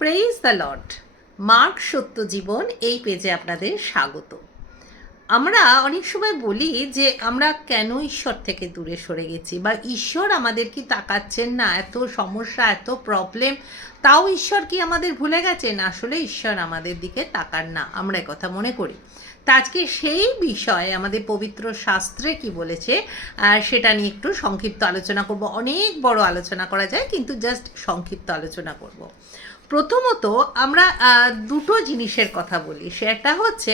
Praise the Lord. Mark সত্য জীবন এই পেজে আপনাদের স্বাগত। আমরা অনেক সময় বলি যে আমরা কেন ঈশ্বর থেকে দূরে সরে গেছি, বা ঈশ্বর আমাদের কি তাকাচ্ছেন না, এত সমস্যা এত প্রবলেম, তাও ঈশ্বর কি আমাদের ভুলে গেছেন? আসলে ঈশ্বর আমাদের দিকে তাকান না, আমরা কথা মনে করি। তা আজকে সেই বিষয়ে আমাদের পবিত্র শাস্ত্রে কি বলেছে সেটা নিয়ে একটু সংক্ষিপ্ত আলোচনা করব। অনেক বড় আলোচনা করা যায়, কিন্তু জাস্ট সংক্ষিপ্ত আলোচনা করব। প্রথমত আমরা দুটো জিনিসের কথা বলি। সেটা হচ্ছে,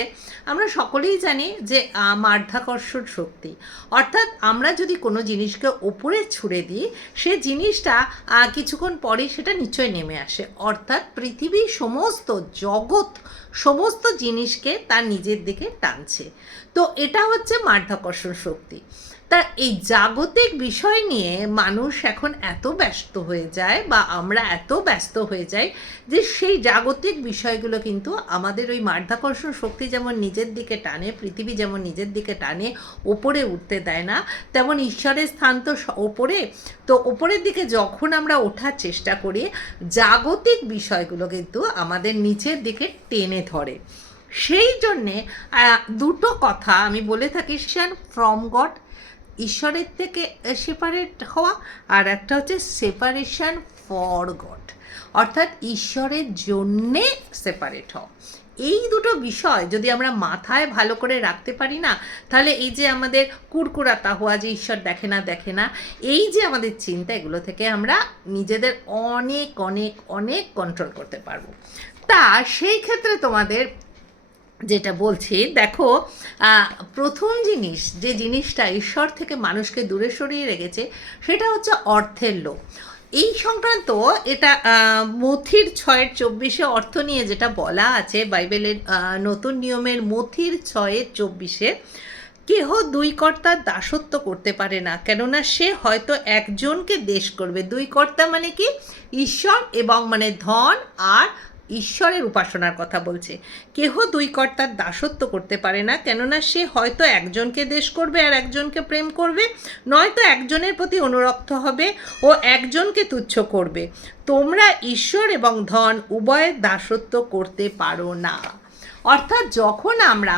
আমরা সকলেই জানি যে মাধ্যাকর্ষণ শক্তি, অর্থাৎ আমরা যদি কোনো জিনিসকে ওপরে ছুঁড়ে দিই, সে জিনিসটা কিছুক্ষণ পরেই সেটা নিচে নেমে আসে। অর্থাৎ পৃথিবীর সমস্ত জগৎ সমস্ত জিনিসকে তার নিজের দিকে টানছে। তো এটা হচ্ছে মাধ্যাকর্ষণ শক্তি। তা এই জাগতিক বিষয় নিয়ে মানুষ এখন এত ব্যস্ত হয়ে যায়, বা আমরা এত ব্যস্ত হয়ে যাই, যে সেই জাগতিক বিষয়গুলো কিন্তু আমাদের ওই মাধ্যাকর্ষণ শক্তি যেমন নিজের দিকে টানে, পৃথিবী যেমন নিজের দিকে টানে, ওপরে উঠতে দেয় না, তেমন ঈশ্বরের স্থান তো ওপরে। তো ওপরের দিকে যখন আমরা ওঠার চেষ্টা করি, জাগতিক বিষয়গুলো কিন্তু আমাদের নিচের দিকে টেনে ধরে। সেই জন্যে দুটো কথা আমি বলে থাকি, ফ্রম গড, ঈশ্বরের থেকে সেপারেট হওয়া, আর একটা হচ্ছে সেপারেশন ফর গড, অর্থাৎ ঈশ্বরের জন্যে সেপারেট হওয়া। এই দুটো বিষয় যদি আমরা মাথায় ভালো করে রাখতে পারি না, তাহলে এই যে আমাদের কুরকুরাতা হওয়া, যে ঈশ্বর দেখে না দেখে না, এই যে আমাদের চিন্তা, এগুলো থেকে আমরা নিজেদের অনেক অনেক অনেক কন্ট্রোল করতে পারবো। তা সেই ক্ষেত্রে তোমাদের যেটা বলছি, দেখো, প্রথম জিনিস, যে জিনিসটা ঈশ্বর থেকে মানুষকে দূরে সরিয়ে রেখেছে, সেটা হচ্ছে অর্থের লোভ। এই সংক্রান্ত এটা মথির 6:24 অর্থ নিয়ে যেটা বলা আছে বাইবেলের নতুন নিয়মের মথির 6:24, কেহ দুই কর্তার দাসত্ব করতে পারে না, কেননা সে হয়তো একজনকে দেশ করবে। দুই কর্তা মানে কি? ঈশ্বর এবং মানে ধন আর ঈশ্বরের উপাসনার কথা বলছে। কেহ দুই কর্তার দাসত্ব করতে পারে না, কেননা সে হয়তো একজনকে দেশ করবে আর একজনকে প্রেম করবে, নয়তো একজনের প্রতি অনুরক্ত হবে ও একজনকে তুচ্ছ করবে। তোমরা ঈশ্বর এবং ধন উভয়ের দাসত্ব করতে পারো না। অর্থাৎ যখন আমরা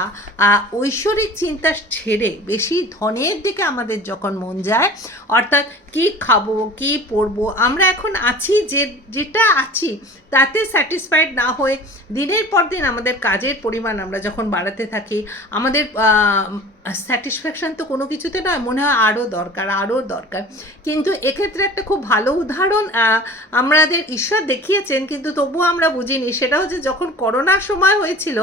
ঐশ্বরিক চিন্তা ছেড়ে বেশি ধনের দিকে আমাদের যখন মন যায়, অর্থাৎ কি খাবো, কি পরবো, আমরা এখন আছি যেটা আছি তাতে স্যাটিসফাইড না হয়ে দিনের পর দিন আমাদের কাজের পরিমাণ আমরা যখন বাড়াতে থাকি, আমাদের স্যাটিসফ্যাকশান তো কোনো কিছুতে নয়, মনে হয় আরও দরকার আরও দরকার। কিন্তু এক্ষেত্রে একটা খুব ভালো উদাহরণ আমাদের ঈশ্বর দেখিয়েছেন, কিন্তু তবুও আমরা বুঝিনি। সেটা হচ্ছে, যখন করোনার সময় হয়েছিল,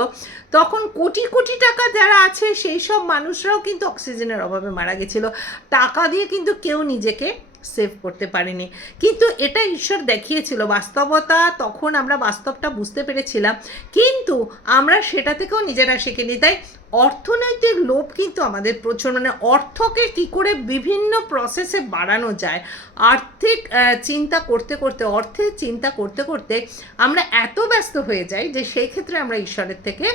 তখন কোটি কোটি টাকা যারা আছে সেই সব মানুষরাও কিন্তু অক্সিজেনের অভাবে মারা গেছিলো। টাকা দিয়ে কিন্তু কেউ নিজেকে সেভ করতে পারেনি, কিন্তু এটা ঈশ্বর দেখিয়েছিল বাস্তবতা। তখন আমরা বাস্তবটা বুঝতে পেরেছিলাম, কিন্তু আমরা সেটা থেকেও নিজেরা শিখিনি। তাই অর্থনৈতিক লোভ কিন্তু আমাদের প্রচুর, মানে অর্থকে কী করে বিভিন্ন প্রসেসে বাড়ানো যায়, আর্থিক চিন্তা করতে করতে, অর্থের চিন্তা করতে করতে আমরা এত ব্যস্ত হয়ে যাই যে সেই ক্ষেত্রে আমরা ঈশ্বরের থেকে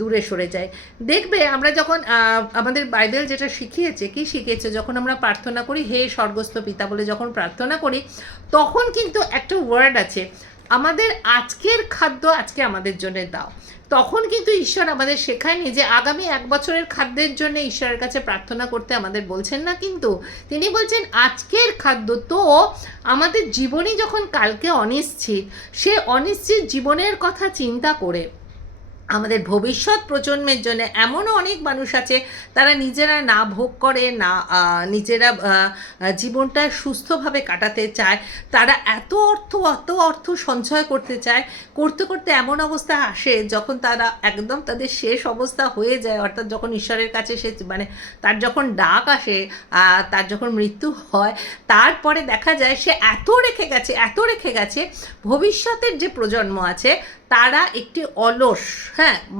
দূরে সরে যাই। দেখবে আমরা যখন আমাদের বাইবেল যেটা শিখিয়েছে, কি শিখিয়েছে, যখন আমরা প্রার্থনা করি, হে স্বর্গস্থ পিতা বলে যখন প্রার্থনা করি, তখন কিন্তু একটা ওয়ার্ড আছে, আমাদের আজকের খাদ্য আজকে আমাদের জন্য দাও। তখন কিন্তু ঈশ্বর আমাদের শেখায়নি যে আগামী 1 বছরের খাদ্যের জন্য ঈশ্বরের কাছে প্রার্থনা করতে আমাদের বলছেন না, কিন্তু তিনি বলছেন আজকের খাদ্য। তো আমাদের জীবনই যখন কালকে অনিশ্চিত, সে অনিশ্চিত জীবনের কথা চিন্তা করে আমাদের ভবিষ্যৎ প্রজন্মের জন্য, এমনও অনেক মানুষ আছে তারা নিজেরা না ভোগ করে, না নিজেরা জীবনটা সুস্থভাবে কাটাতে চায়, তারা এত অর্থ সঞ্চয় করতে চায়, করতে করতে এমন অবস্থা আসে যখন তারা একদম তাদের শেষ অবস্থা হয়ে যায়, অর্থাৎ যখন ঈশ্বরের কাছে সে মানে তার যখন ডাক আসে, তার যখন মৃত্যু হয়, তারপরে দেখা যায় সে এত রেখে গেছে, ভবিষ্যতের যে প্রজন্ম আছে তারা একটি অলস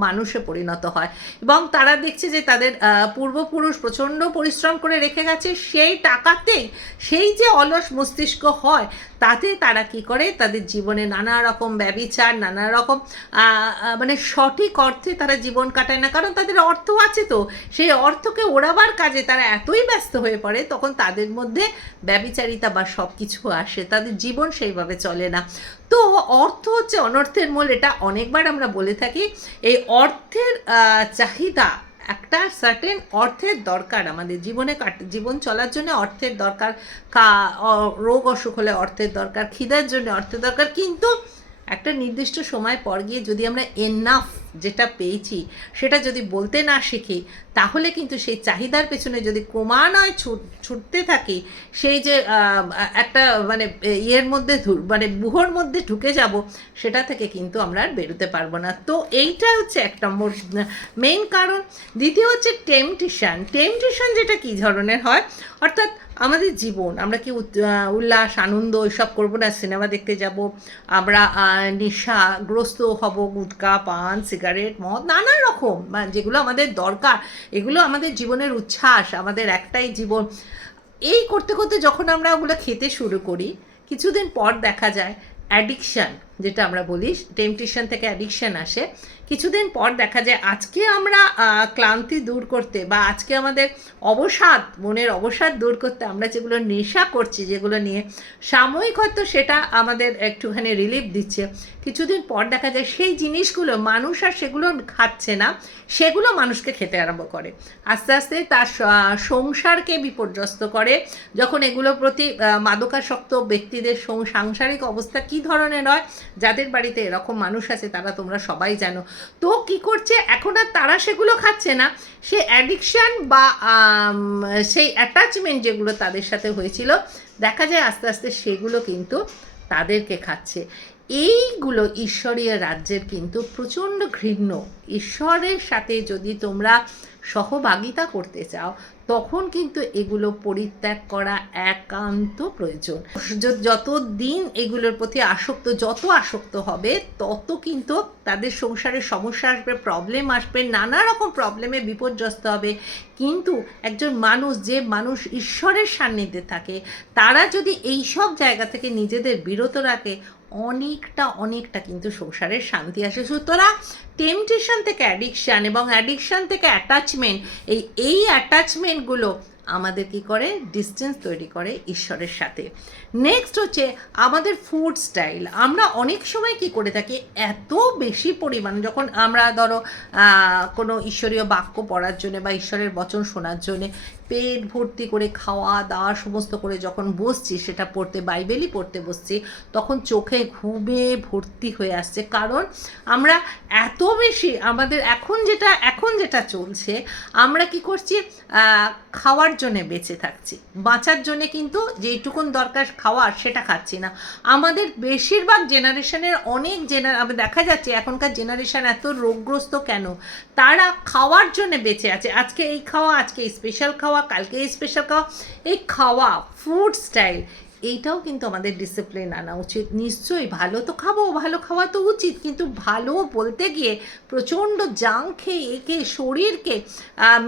মানুষে পরিণত হয়, এবং তারা দেখছে যে তাদের পূর্বপুরুষ প্রচণ্ড পরিশ্রম করে রেখে গেছে, সেই টাকাতেই সেই যে অলস মস্তিষ্ক হয়, তাতে তারা কি করে, তাদের জীবনে নানা রকম ব্যভিচার, নানা রকম মানে সঠিক অর্থে তারা জীবন কাটায় না, কারণ তাদের অর্থ আছে, তো সেই অর্থকে ওড়াবার কাজে তারা এতই ব্যস্ত হয়ে পড়ে, তখন তাদের মধ্যে ব্যভিচারিতা বা সব কিছু আসে, তাদের জীবন সেইভাবে চলে না। তো অর্থ হচ্ছে অনর্থের মূল, এটা অনেকবার আমরা বলে থাকি। এই অর্থের চাহিদা, একটা সার্টেন অর্থের দরকার আমাদের জীবনে জীবন চলার জন্য অর্থের দরকার, রোগ অসুখ হলে অর্থের দরকার, খিদার জন্য অর্থের দরকার। কিন্তু একটা নির্দিষ্ট সময় পর গিয়ে যদি আমরা এনাফ যেটা পেয়েছি সেটা যদি বলতে না শিখি, তাহলে কিন্তু সেই চাহিদার পেছনে যদি ক্রমান্বয়ে ছুটতে থাকি, সেই যে একটা মানে ইয়ের মধ্যে মানে বুহর মধ্যে ঢুকে যাব, সেটা থেকে কিন্তু আমরা আর বেরোতে পারবো না। তো এইটা হচ্ছে এক নম্বর মেইন কারণ। দ্বিতীয় হচ্ছে টেম্পটেশন। টেম্পটেশন যেটা কী ধরনের হয়, অর্থাৎ আমাদের জীবন, আমরা কি উল্লাস আনন্দ এসব করবো না, সিনেমা দেখতে যাব, আমরা নেশাগ্রস্ত হব, গুটকা পান সিগারেট মদ নানা রকম যেগুলো আমাদের দরকার, এগুলো আমাদের জীবনের উচ্ছ্বাস, আমাদের একটাই জীবন। এই করতে করতে যখন আমরা ওগুলো খেতে শুরু করি, কিছুদিন পর দেখা যায় অ্যাডিকশান, যেটা আমরা বলি টেম্পটেশন থেকে অ্যাডিকশান আসে। কিছুদিন পর দেখা যায় আজকে আমরা ক্লান্তি দূর করতে বা আজকে আমাদের অবসাদ, মনের অবসাদ দূর করতে আমরা যেগুলো নেশা করছি, যেগুলো নিয়ে সাময়িক হয়তো সেটা আমাদের একটুখানি রিলিফ দিচ্ছে, কিছুদিন পর দেখা যায় সেই জিনিসগুলো মানুষ আর সেগুলো খাচ্ছে না, সেগুলো মানুষকে খেতে আরম্ভ করে। আস্তে আস্তে তার সংসারকে বিপর্যস্ত করে। যখন এগুলোর প্রতি মাদকাসক্ত ব্যক্তিদের সাংসারিক অবস্থা কী ধরনের হয়, যাদের বাড়িতে এরকম মানুষ আছে তারা তোমরা সবাই জানো। তো কি করছে, এখন আর তারা সেগুলো খাচ্ছে না, সে অ্যাডিকশান বা সেই অ্যাটাচমেন্ট যেগুলো তাদের সাথে হয়েছিল, দেখা যায় আস্তে আস্তে সেগুলো কিন্তু তাদেরকে খাচ্ছে। এইগুলো ঈশ্বরীয় রাজ্যের কিন্তু প্রচণ্ড ঘৃণ্য। ঈশ্বরের সাথে যদি তোমরা সহভাগিতা করতে চাও, তখন কিন্তু এগুলো পরিত্যাগ করা একান্ত প্রয়োজন। যত দিন এগুলোর প্রতি যত আসক্ত হবে, তত কিন্তু তাদের সংসারে সমস্যা আসবে, প্রবলেম আসবে, নানা রকম প্রবলেমে বিপর্যস্ত হবে। কিন্তু একজন মানুষ, যে মানুষ ঈশ্বরের সান্নিধ্যে থাকে, তারা যদি এই সব জায়গা থেকে নিজেদের বিরত রাখে, অনেকটা কিন্তু সংসারের শান্তি আসে। সুতরাং টেম্পটেশন থেকে অ্যাডিকশান এবং অ্যাডিকশান থেকে অ্যাটাচমেন্ট, এই অ্যাটাচমেন্টগুলো আমাদের কী করে, ডিস্টেন্স তৈরি করে ঈশ্বরের সাথে। নেক্সট হচ্ছে আমাদের ফুড স্টাইল। আমরা অনেক সময় কি করে থাকি, এত বেশি পরিমাণ যখন আমরা ধরো কোনো ঈশ্বরীয় বাক্য পড়ার জন্য বা ঈশ্বরের বচন শোনার জন্যে পেট ভর্তি করে খাওয়া দাওয়া সমস্ত করে যখন বসছি, সেটা পড়তে, বাইবেলই পড়তে বসছি, তখন চোখে ঘুমে ভর্তি হয়ে আসছে। কারণ আমরা এত বেশি আমাদের এখন যেটা চলছে, আমরা কি করছি, খাওয়ার জন্যে বেঁচে থাকছি, বাঁচার জন্যে কিন্তু যেইটুকুন দরকার খাওয়ার সেটা খাচ্ছি না। আমাদের বেশিরভাগ জেনারেশনের দেখা যাচ্ছে এখনকার জেনারেশন এত রোগগ্রস্ত কেন, তারা খাওয়ার জন্যে বেঁচে আছে। আজকে এই খাওয়া, আজকে এই স্পেশাল খাওয়া, কালকে এই স্পেশাল খাওয়া, এই খাওয়া ফুড স্টাইল, এইটাও কিন্তু আমাদের ডিসিপ্লিন আনা উচিত। নিশ্চয়ই ভালো তো খাবো, ভালো খাওয়া তো উচিত, কিন্তু ভালো বলতে গিয়ে প্রচণ্ড জাঙ্ক খেয়ে শরীরকে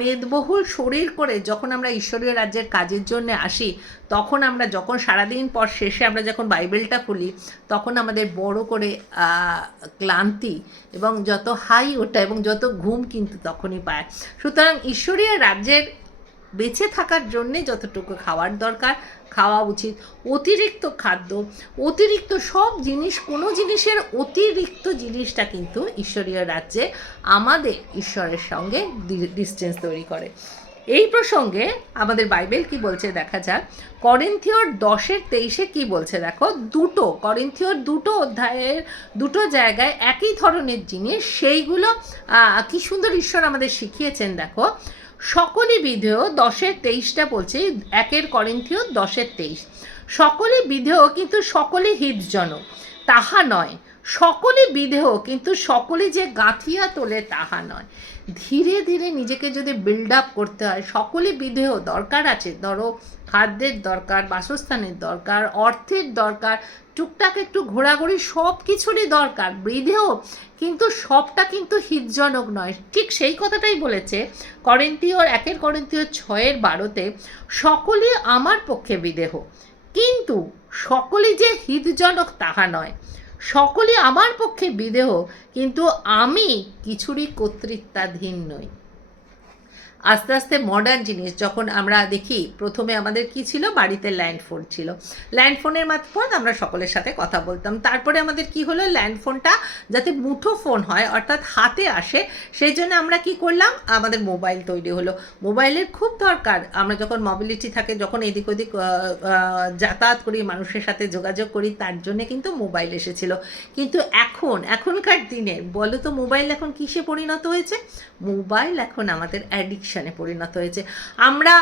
মেদবহুল শরীর করে যখন আমরা ঈশ্বরীয় রাজ্যের কাজের জন্য আসি, তখন আমরা যখন সারাদিন পর শেষে আমরা যখন বাইবেলটা খুলি, তখন আমাদের বড় করে ক্লান্তি এবং যত হাই ওঠা এবং যত ঘুম কিন্তু তখনই পায়। সুতরাং ঈশ্বরীয় রাজ্যের বেঁচে থাকার জন্যে যতটুকু খাওয়ার দরকার খাওয়া উচিত। অতিরিক্ত খাদ্য, অতিরিক্ত সব জিনিস, কোনো জিনিসের অতিরিক্ত জিনিসটা কিন্তু ঈশ্বরীয় রাজ্যে আমাদের ঈশ্বরের সঙ্গে ডিস্টেন্স তৈরি করে। এই প্রসঙ্গে আমাদের বাইবেল কি বলছে দেখা যাক। করিন্থীয়র 10:23 কি বলছে দেখো। করিন্থীয়র 2 অধ্যায়ের 2 জায়গায় একই ধরনের জিনিস, সেইগুলো কি সুন্দর ঈশ্বর আমাদের শিখিয়েছেন দেখো। সকলই বিধেয় 10:23 বলছে, 1 করিন্থীয় 10:23, সকলে বিধেয় কিন্তু সকলে হিতজনক তাহা নয়, সকলে বিধেয় কিন্তু সকলে যে গাঁথিয়া তোলে তাহা নয়। ধীরে ধীরে নিজেকে যদি বিল্ড আপ করতে হয়, সকলে বিধেয় দরকার আছে, ধরো খাদ্যের দরকার, বাসস্থানের দরকার, অর্থের দরকার, টুকটাক একটু ঘোরাঘুরি, সব কিছুরই দরকার বিধেয়, কিন্তু সবটা কিন্তু হিতজনক নয়। ঠিক সেই কথাটাই বলেছে 1 করিন্থীয় 6:12, সকলে আমার পক্ষে বিদেহ, কিন্তু সকলে যে হিতজনক তাহা নয়, সকলে আমার পক্ষে বিদেহ, কিন্তু আমি কিছুরই কর্তৃত্বাধীন নই। আস্তে আস্তে মডার্ন জিনিস যখন আমরা দেখি, প্রথমে আমাদের কি ছিল, বাড়িতে ল্যান্ডফোন ছিল, ল্যান্ডফোনের মারফত আমরা সকলের সাথে কথা বলতাম। তারপরে আমাদের কি হলো, ল্যান্ডফোনটা যাতে মুঠো ফোন হয় অর্থাৎ হাতে আসে, সেই জন্য আমরা কি করলাম, আমাদের মোবাইল তৈরি হলো। মোবাইলের খুব দরকার, আমরা যখন মোবিলিটি থাকে, যখন এদিক ওদিক যাতায়াত করি, মানুষের সাথে যোগাযোগ করি, তার জন্যে কিন্তু মোবাইল এসেছিল। কিন্তু এখনকার দিনে বলো তো, মোবাইল এখন কিসে পরিণত হয়েছে? মোবাইল এখন আমাদের অ্যাডিকশানে পরিণত হয়েছে। আমরা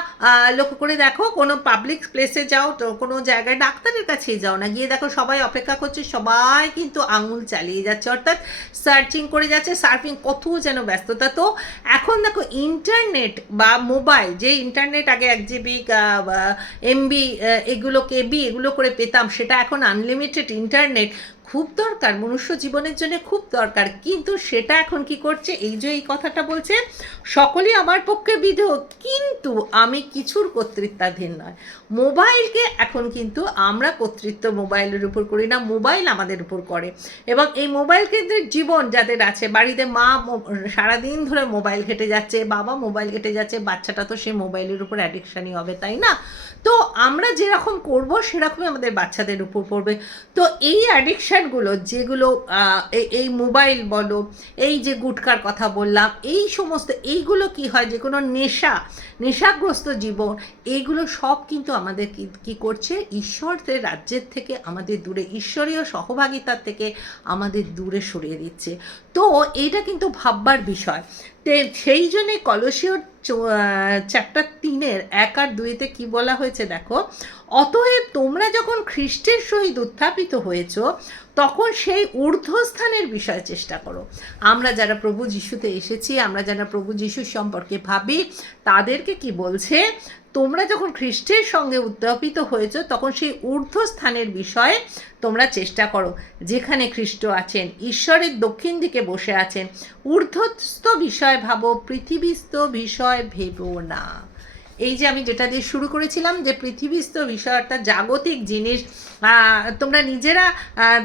লক্ষ্য করে দেখো, কোনো পাবলিক প্লেসে যাও, তো কোনো জায়গায় ডাক্তারের কাছেই যাও না, গিয়ে দেখো সবাই অপেক্ষা করছে, সবাই কিন্তু আঙুল চালিয়ে যাচ্ছে, অর্থাৎ সার্চিং করে যাচ্ছে, সার্ফিং, কত যেন ব্যস্ততা। তো এখন দেখো ইন্টারনেট বা মোবাইল, যে ইন্টারনেট আগে 1 GB MB এগুলো KB এগুলো করে পেতাম, সেটা এখন আনলিমিটেড ইন্টারনেট, খুব দরকার, মনুষ্য জীবনের জন্য খুব দরকার। কিন্তু সেটা এখন কি করছে, এই যে এই কথাটা বলছে, সকলেই আমার পক্ষে বিধেয়, কিন্তু আমি কিছুর কর্তৃত্বাধীন নয়। মোবাইলকে এখন কিন্তু আমরা কর্তৃত্ব মোবাইলের উপর করি না, মোবাইল আমাদের উপর করে। এবং এই মোবাইল কেন্দ্রিক জীবন যাদের আছে, বাড়িতে মা সারাদিন ধরে মোবাইল ঘেটে যাচ্ছে, বাবা মোবাইল ঘেটে যাচ্ছে, বাচ্চাটা তো সেই মোবাইলের উপর অ্যাডিকশানই হবে, তাই না? তো আমরা যেরকম করব সেরকমই আমাদের বাচ্চাদের উপর পড়বে। তো এই অ্যাডিকশানগুলো যেগুলো, এই মোবাইল বলো, এই যে গুটকার কথা বললাম, এই সমস্ত এইগুলো কি হয়, যে কোনো নেশাগ্রস্ত জীবন, এইগুলো সব কিন্তু আমাদের কি করছে, ঈশ্বরের রাজ্যের থেকে আমাদের দূরে, ঈশ্বরীয় সহভাগিতার থেকে আমাদের দূরে সরিয়ে দিচ্ছে। তো এইটা কিন্তু ভাববার বিষয়। সেই জন্যে কলসীয় চ্যাপ্টার 3 1 আর 2 কি বলা হয়েছে দেখো, অতএব তোমরা যখন খ্রিস্টের সহিত উত্থাপিত হয়েছ, তখন সেই ঊর্ধ্বস্থানের বিষয়ে চেষ্টা করো। আমরা যারা প্রভু যিশুতে এসেছি, আমরা যারা প্রভু যিশুর সম্পর্কে ভাবি, তাদেরকে কি বলছে, তোমরা যখন খ্রিস্টের সঙ্গে উত্থাপিত হয়েছ, তখন সেই ঊর্ধ্বস্থানের বিষয়ে তোমরা চেষ্টা করো, যেখানে খ্রিস্ট আছেন, ঈশ্বরের দক্ষিণ দিকে বসে আছেন। ঊর্ধ্বস্থ বিষয় ভাবো, পৃথিবীস্থ বিষয় ভেবো না। এই যে আমি যেটা দিয়ে শুরু করেছিলাম, যে পৃথিবীস্থ বিষয় অর্থাৎ জাগতিক জিনিস, তোমরা নিজেরা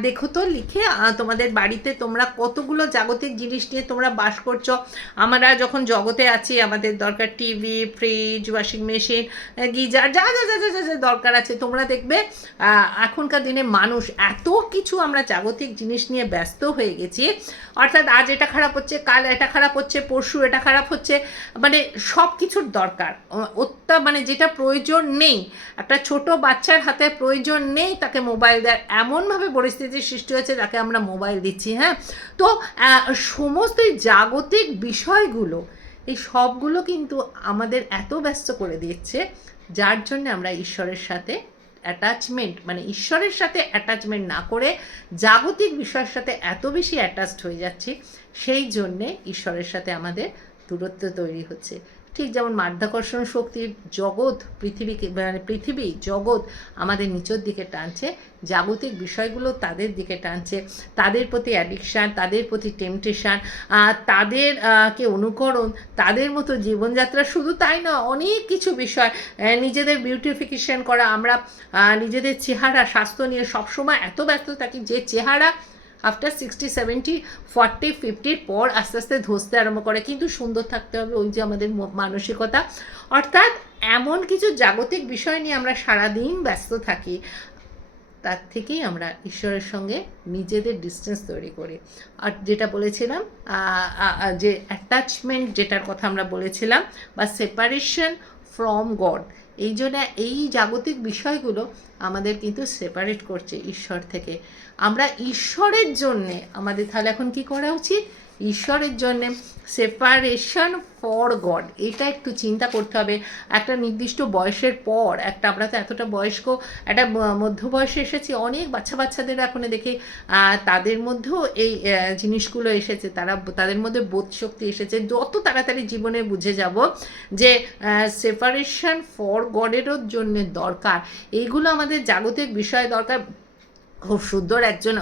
দেখো তো লিখে, তোমাদের বাড়িতে তোমরা কতগুলো জাগতিক জিনিস নিয়ে তোমরা বাস করছো। আমরা যখন জগতে আছি, আমাদের দরকার TV, fridge, washing machine, geyser, যা যা যা যা যা দরকার আছে। তোমরা দেখবে এখনকার দিনে মানুষ এত কিছু, আমরা জাগতিক জিনিস নিয়ে ব্যস্ত হয়ে গেছি, অর্থাৎ আজ এটা খারাপ হচ্ছে, কাল এটা খারাপ হচ্ছে, পরশু এটা খারাপ হচ্ছে, মানে সব কিছুর দরকার, মানে যেটা প্রয়োজন নেই, একটা ছোট বাচ্চার হাতে প্রয়োজন নেই, তাকে মোবাইল দেয়, এমনভাবে পরিস্থিতির সৃষ্টি হয়েছে, তাকে আমরা মোবাইল দিচ্ছি। হ্যাঁ, তো সমস্ত জাগতিক বিষয়গুলো, এই সবগুলো কিন্তু আমাদের এত ব্যস্ত করে দিচ্ছে, যার জন্য আমরা ঈশ্বরের সাথে অ্যাটাচমেন্ট, মানে ঈশ্বরের সাথে অ্যাটাচমেন্ট না করে জাগতিক বিষয়ের সাথে এত বেশি অ্যাটাচড হয়ে যাচ্ছি, সেই জন্যে ঈশ্বরের সাথে আমাদের দূরত্ব তৈরি হচ্ছে। ঠিক যেমন মাধ্যাকর্ষণ শক্তির জগৎ, পৃথিবী জগৎ আমাদের নিচের দিকে টানছে, জাগতিক বিষয়গুলো তাদের দিকে টানছে, তাদের প্রতি অ্যাডিকশান, তাদের প্রতি টেম্পটেশান, তাদেরকে অনুকরণ, তাদের মতো জীবনযাত্রা। শুধু তাই না, অনেক কিছু বিষয়, নিজেদের বিউটিফিকেশান করা, আমরা নিজেদের চেহারা, স্বাস্থ্য নিয়ে সবসময় এত ব্যস্ত থাকি, যে চেহারা আফটার 60, 70, 40, 50 পর আস্তে আস্তে ধসতে আরম্ভ করে। কিন্তু সুন্দর থাকতে হবে, ওই যে আমাদের মানসিকতা, অর্থাৎ এমন কিছু জাগতিক বিষয় নিয়ে আমরা সারাদিন ব্যস্ত থাকি, তার থেকেই আমরা ঈশ্বরের সঙ্গে নিজেদের ডিস্টেন্স তৈরি করি। আর যেটা বলেছিলাম, যে অ্যাটাচমেন্ট যেটার কথা আমরা বলেছিলাম, বা সেপারেশন ফ্রম গড, এই জন্য এই জাগতিক বিষয়গুলো আমাদের কিন্তু সেপারেট করছে ঈশ্বর থেকে। আমরা ঈশ্বরের জন্যে আমাদের তাহলে এখন কি করা উচিত, ঈশ্বরের জন্যে সেপারেশন ফর গড, এটা একটু চিন্তা করতে হবে। একটা নির্দিষ্ট বয়সের পর, আমরা তো এতটা বয়স্ক, একটা মধ্য বয়সে এসেছি, অনেক বাচ্চাদের এখন দেখে তাদের মধ্যেও এই জিনিসগুলো এসেছে, তাদের মধ্যে বোধ শক্তি এসেছে। যত তাড়াতাড়ি জীবনে বুঝে যাব যে সেপারেশন ফর গডেরও জন্য দরকার, এইগুলো আমাদের জাগতিক বিষয় দরকার। খুব সুন্দর একজন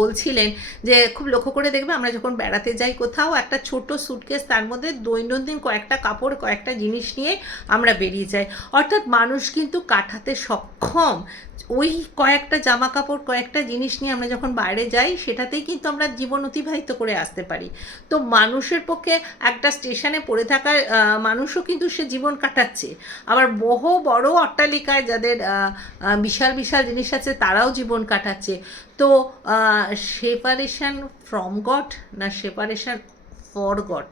বলছিলেন যে খুব লক্ষ্য করে দেখবে আমরা যখন বেড়াতে যাই কোথাও, একটা ছোট সুটকেস, তার মধ্যে দৈনন্দিন কয়েকটা কাপড়, কয়েকটা জিনিস নিয়ে আমরা বেরিয়ে যাই। অর্থাৎ মানুষ কিন্তু কাটাতে সক্ষম। ওই কয়েকটা জামা কাপড়, কয়েকটা জিনিস নিয়ে আমরা যখন বাইরে যাই, সেটাতেই কিন্তু আমরা জীবন অতিবাহিত করে আসতে পারি। তো মানুষের পক্ষে একটা স্টেশনে পড়ে থাকার মানুষও কিন্তু সে জীবন কাটাচ্ছে। আবার বহু বড় অট্টালিকায় যাদের বিশাল বিশাল জিনিস আছে, তারাও জীবন কাটাচ্ছে। তো সেপারেশন ফ্রম গড না সেপারেশন ফর গড,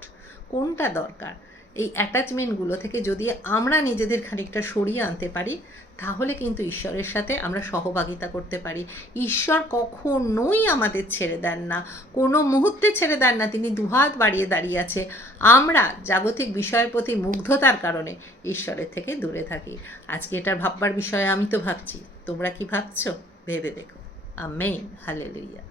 কোনটা দরকার? এই অ্যাটাচমেন্টগুলো থেকে যদি আমরা নিজেদের খানিকটা সরিয়ে আনতে পারি, তাহলে কিন্তু ঈশ্বরের সাথে আমরা সহভাগিতা করতে পারি। ঈশ্বর কখনোই আমাদের ছেড়ে দেন না, কোনো মুহূর্তে ছেড়ে দেন না। তিনি দুহাত বাড়িয়ে দাঁড়িয়ে আছে। আমরা জাগতিক বিষয়ের প্রতি মুগ্ধতার কারণে ঈশ্বরের থেকে দূরে থাকি। আজকে এটার ভাববার বিষয়ে আমি তো ভাবছি, তোমরা কি ভাবছো? ভেবে দেখো। Amen, hallelujah.